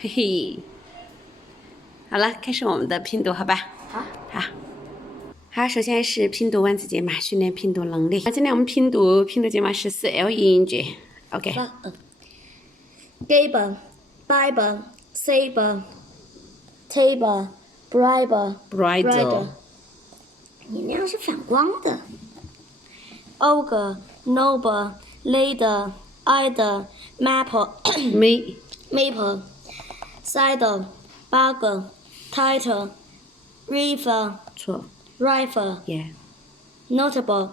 嘿嘿。好了，开始我们的拼读，好吧？好，首先是拼读文字解码，训练拼读能力。今天我们拼读解码是4L 音节。OK。Gable, Bible, Saber, Table, Bridle。你那样是反光的。Ogre, Noble, Leader, Idle, Maple, Saddle, Bugger, Title, Rifle, Yeah. Notable,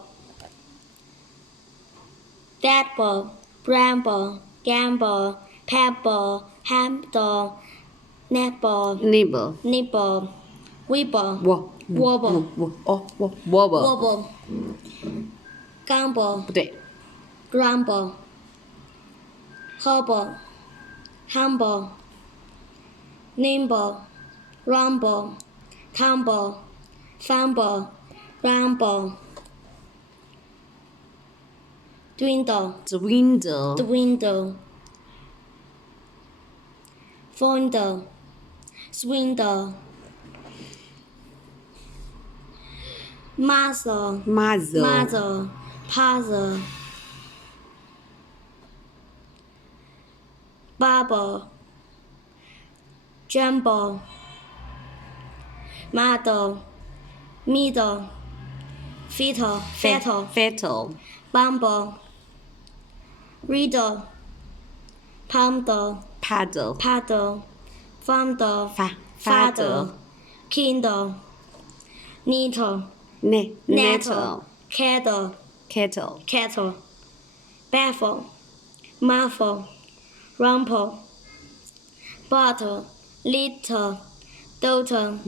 Deadball, Bramble, Gamble, Pebble, Handball, Netball, Nibble, Wibble, Wobble, Gumble, 不对 Grumble, Hobble, Humble, Nimble, Rumble, Tumble, Fumble, Rumble, Dwindle, Dwindle, Fondle, Swindle, Muzzle, Puzzle, Bubble, Jumble, Muddle, Middle, Fatal, Bumble, Riddle, Puddle, Fondle, Faddle, Kindle, Needle, Nettle, Kettle, Baffle, Muffle, Rumple, Bottle, Little, Dotle,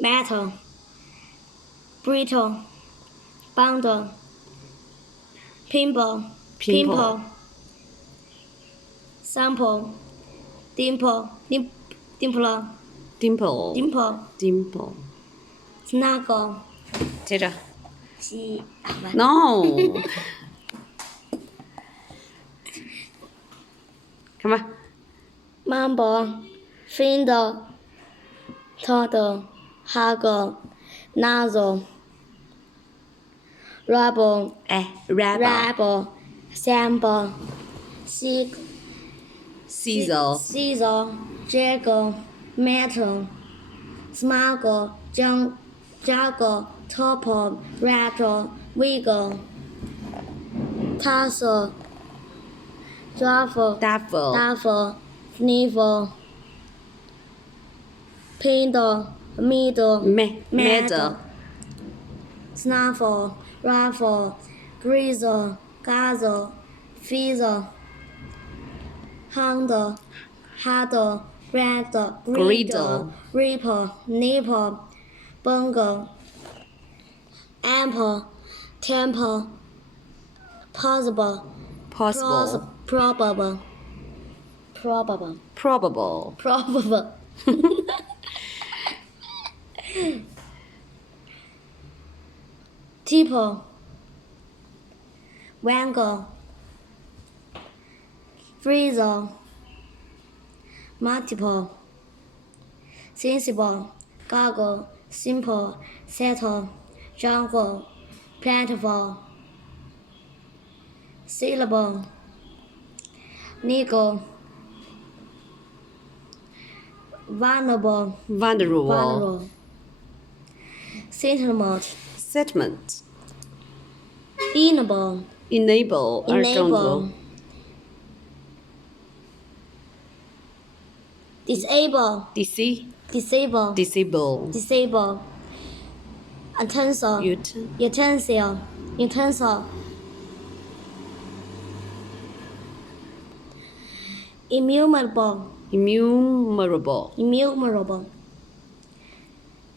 Metal, Brittle, Bundle, Pimple, Sample, Dimple, Snuggle, 接着好吧。 No 看吧 Mumble, Fiddle, Toddle, Huggle, Nuzzle, Rubble, Rabble, Sample, Sizzle, Jiggle, Metal, Smuggle, Juggle, Topple, Rattle, Wiggle, Tussle, Duffle, Sniffle, Pindle, Middle, Snuffle, Ruffle, Grizzle, Guzzle, Fizzle, Handle, Huddle, Griddle, Ripple, Nipple, Bungle, Ample, Temple, Possible, Probable. Tipple, Wangle, Frizzle, Multiple, Sensible, Goggle, Simple, Settle, Jungle, Plentiful, Syllable, Niggle, Vulnerable, Settlement, Enable, 二正读 Disable, Utensil, Innumerable,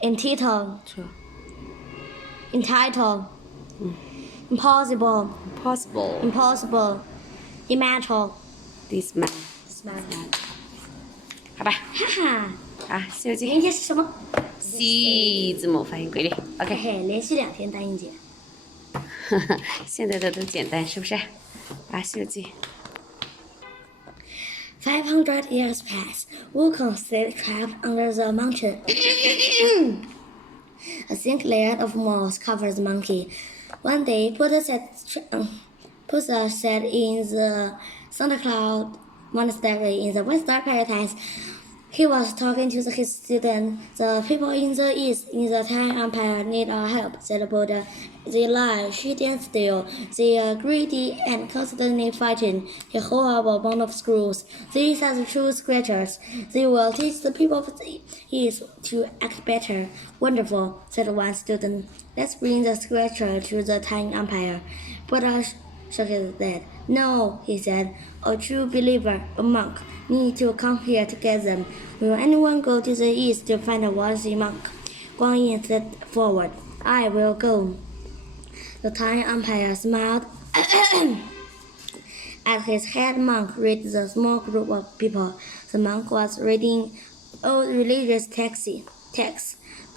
Entitle, Impossible, Immature, Dismantle 好吧哈哈，好西游记明天是什么？ C 字母发音规律 OK 嘿嘿，连续2天单音节。现在的都简单是不是？啊，西游记500 years pass. Wukong stayed trapped under the mountain. A thick layer of moss covers the monkey. One day, Buddha sat in the thundercloud monastery in the western paradise. He was talking to his student. The people in the east, in the Tang Empire, need our help, said Buddha. They lie, cheat, and steal. They are greedy and constantly fighting. They hold up a bond of screws. These are the true creatures. They will teach the people of the east to act better. Wonderful, said one student. Let's bring the creature to the Tang Empire. Buddha shook his head. No, he said. A true believer, a monk, need to come here to get them. Will anyone go to the east to find a worthy monk? Guan Yin stepped forward. I will go. The Tang Empire smiled as his head monk read the small group of people. The monk was reading old religious texts.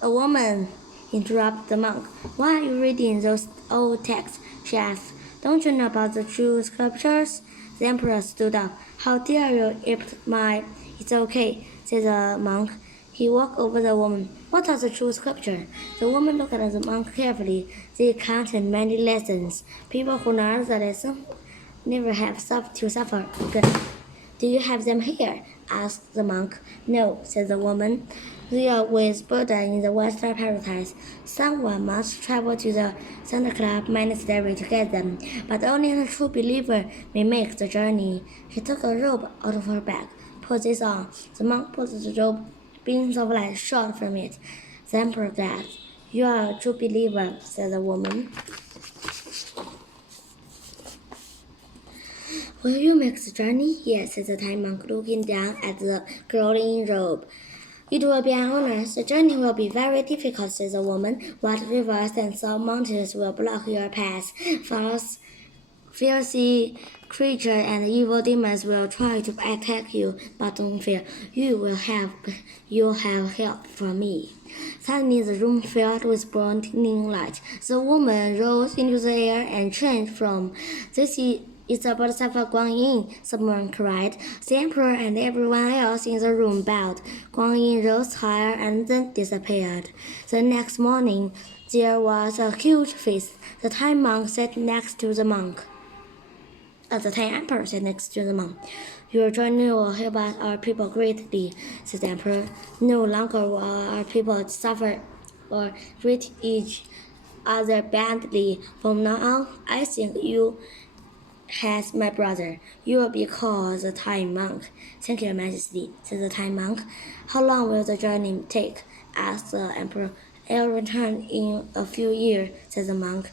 A woman interrupted the monk. Why are you reading those old texts? She asked. Don't you know about the true scriptures? The emperor stood up. How dare you interrupt It's okay, said the monk. He walked over the woman. What are the true scriptures? The woman looked at the monk carefully. They contained many lessons. People who learn the lesson never have to suffer again. Do you have them here? Asked the monk. No, said the woman. They are with Buddha in the western paradise. Someone must travel to the thundercloud monastery to get them, but only a true believer may make the journey. She took a robe out of her bag. Put this on. The monk pulled the robe. Beams of light shot from it. The emperor gasped. You are a true believer, said the woman. Will you make the journey? Yes, said the Thai monk, looking down at the glowing robe. It will be an honor. The journey will be very difficult, said the woman. What rivers and some mountains will block your path. Fierce creatures and evil demons will try to attack you, but don't fear. You'll have help from me. Suddenly the room filled with blinding light. The woman rose into the air and changed from It's a Bodhisattva Guan Yin, someone cried. The emperor and everyone else in the room bowed. Guan Yin rose higher and then disappeared. The next morning, there was a huge feast. The Thai monk sat next to the monk. The Thai emperor sat next to the monk. Your journey will help our people greatly, said the emperor. No longer will our people suffer or treat each other badly. From now on, I think you has my brother. You will be called the Thai monk. Thank you, Your Majesty, said the Thai monk. How long will the journey take? Asked the emperor. I'll return in a few years, said the monk.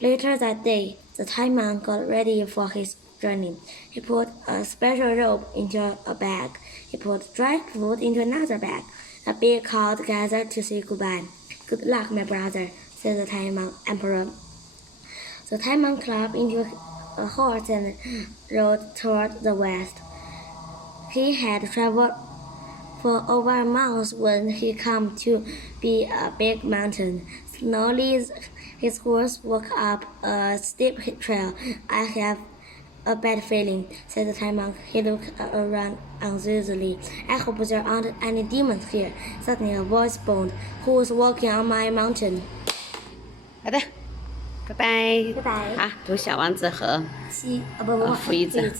Later that day, the Thai monk got ready for his journey. He put a special robe into a bag. He put dried food into another bag. A big crowd gathered to say goodbye. Good luck, my brother, said the Thai monk emperor. The Thai monk climbed into a horse and rode toward the west. He had traveled for over a month when he came to be a big mountain. Slowly, his horse walked up a steep trail. I have a bad feeling, said the Thai monk. He looked around uneasily. I hope there aren't any demons here. Suddenly a voice boomed. Who's walking on my mountain? 好的，拜拜。拜拜。好，读《小王子》和不，福一子。